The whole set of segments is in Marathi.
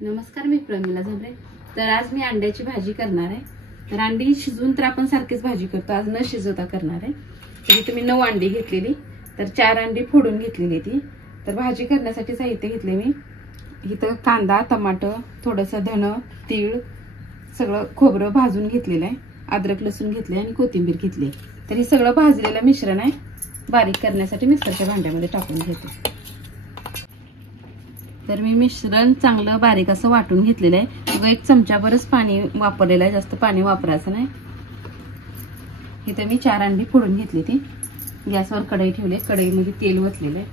नमस्कार, मी प्रमिला झांबरे। तर आज मी अंड्याची भाजी करणार आहे। तर अंडी शिजवून तर आपण सारखीच भाजी करतो, आज न शिजवता करणार आहे। तर इथे मी 9 अंडी घेतलेली, तर 4 अंडी फोडून घेतलेली ती। तर भाजी करण्यासाठी साहित्य घेतले मी इथं कांदा, टमाटर, थोडंसं धन, तीळ, सगळं खोबरं भाजून घेतलेलं आहे, अद्रक लसूण घेतले आणि कोथिंबीर घेतली। तर हे सगळं भाजलेलं मिश्रण आहे, बारीक करण्यासाठी मिक्सरच्या भांड्यामध्ये टाकून घेते। तर मी मिश्रण चांगलं बारीक असं वाटून घेतलेलं आहे। मग 1 चमचाभरच पाणी वापरलेलं आहे, जास्त पाणी वापरायचं नाही। इथे मी 4 अंडी फोडून घेतली ती। गॅसवर कढई ठेवली, कढईमध्ये तेल ओतलेलं आहे,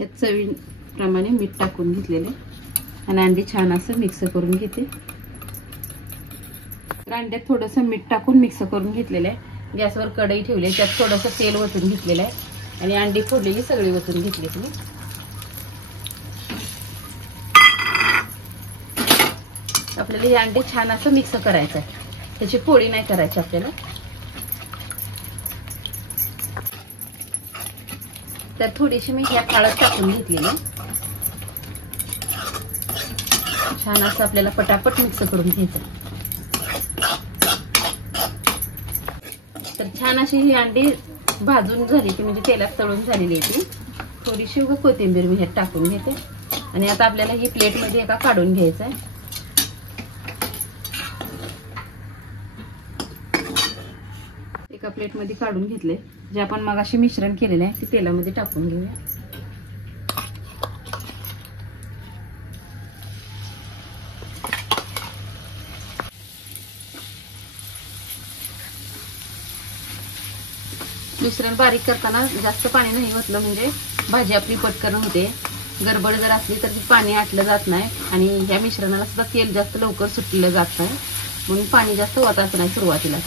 यात चवीप्रमाणे मीठ टाकून घेतलेले आणि अंडी छान असं मिक्स करून घेते। तर अंड्यात थोडंसं मीठ टाकून मिक्स करून घेतलेलं आहे। गॅसवर कढई ठेवली, त्यात थोडंसं तेल ओतून घेतलेलं आहे आणि अंडी फोडलेली सगळी ओतून घेतली तुम्ही। आपल्याला हे अंडे छान असं मिक्स करायचं आहे, त्याची पोळी नाही करायची आपल्याला। तर थोडीशी मी ह्या हळद टाकून घेतलेली, छान असं आपल्याला पटापट मिक्स करून घ्यायचं। तर छान अशी ही अंडी भाजून झाली ती, म्हणजे तेलात तळून झालेली आहे ती। थोडीशी कोथिंबीर मी ह्यात टाकून घेते आणि आता आपल्याला ही प्लेट मध्ये एका काढून घ्यायचं आहे। एका प्लेट मध्ये काढून घेतले, जे आपण मगाशी मिश्रण केलेले आहे ते तेलामध्ये टाकून घेऊया। मिश्रण बारीक करताना जास्त पाणी नाही ओतलं, म्हणजे भाजी आपली पटकन होते। गडबड जर असली तर पाणी आटलं जात नाही आणि ह्या मिश्रणाला सुद्धा तेल जास्त लवकर सुटलं जात नाही, म्हणून पाणी जास्त ओतायचं नाही सुरुवातीला।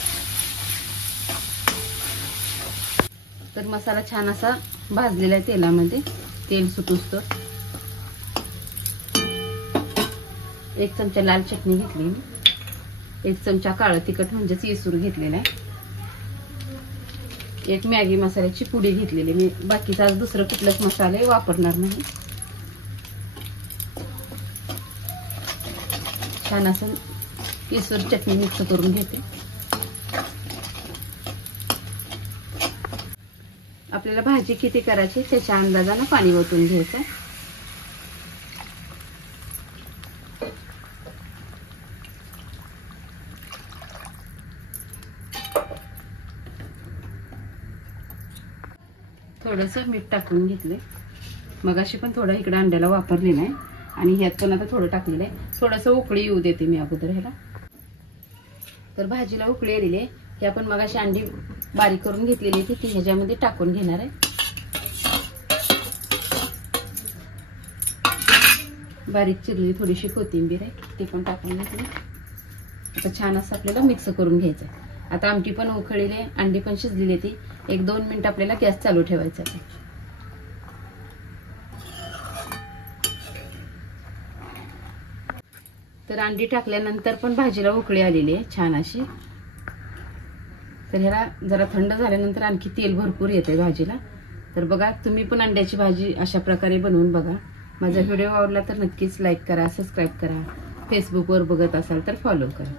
तर मसाला छान असा भाजलेला आहे तेलामध्ये, तेल सुटूस्तर। 1 चमचा लाल चटणी घेतली, 1 चमचा काळं तिखट म्हणजेच येसूर घेतलेला आहे, 1 मॅगी मसाल्याची पुडी घेतलेली। मी बाकीचा आज दुसरं कुठलंच मसाले वापरणार नाही। छान असं येसूर चटणी मिक्स करून घेते। आपल्याला भाजी किती करायची त्याच्या अंदाजाने पाणी ओतून घ्यायचं। थोडंसं मीठ टाकून घेतले, मगाशी पण थोडं इकडे अंड्याला वापरले नाही आणि ह्यात पण आता थोडं टाकलेलं आहे। थोडंसं उकळी येऊ देते मी अगोदर ह्याला। तर भाजीला उकळी आलेली आहे, हे आपण मगाशी अंडी बारीक करून घेतलेली ती ह्याच्यामध्ये टाकून घेणार आहे। बारीक चिरलेली थोडीशी कोथिंबीर आहे, ते पण टाकून घेतली। आता छान असं आपल्याला मिक्स करून घ्यायचं आहे। आता आमटी पण उकळलेली आहे, अंडी पण शिजलेली ती। 1-2 मिनिट आपल्याला गॅस चालू ठेवायचा आहे। तर अंडी टाकल्यानंतर पण भाजीला उकळी आलेली आहे छान अशी। तर ह्याला जरा थंड झाल्यानंतर आणखी तेल भरपूर येते भाजीला। तर बघा, तुम्ही पण अंड्याची भाजी अशा प्रकारे बनवून बघा। माझा व्हिडिओ आवडला तर नक्कीच लाईक करा, सबस्क्राईब करा। फेसबुकवर बघत असाल तर फॉलो करा।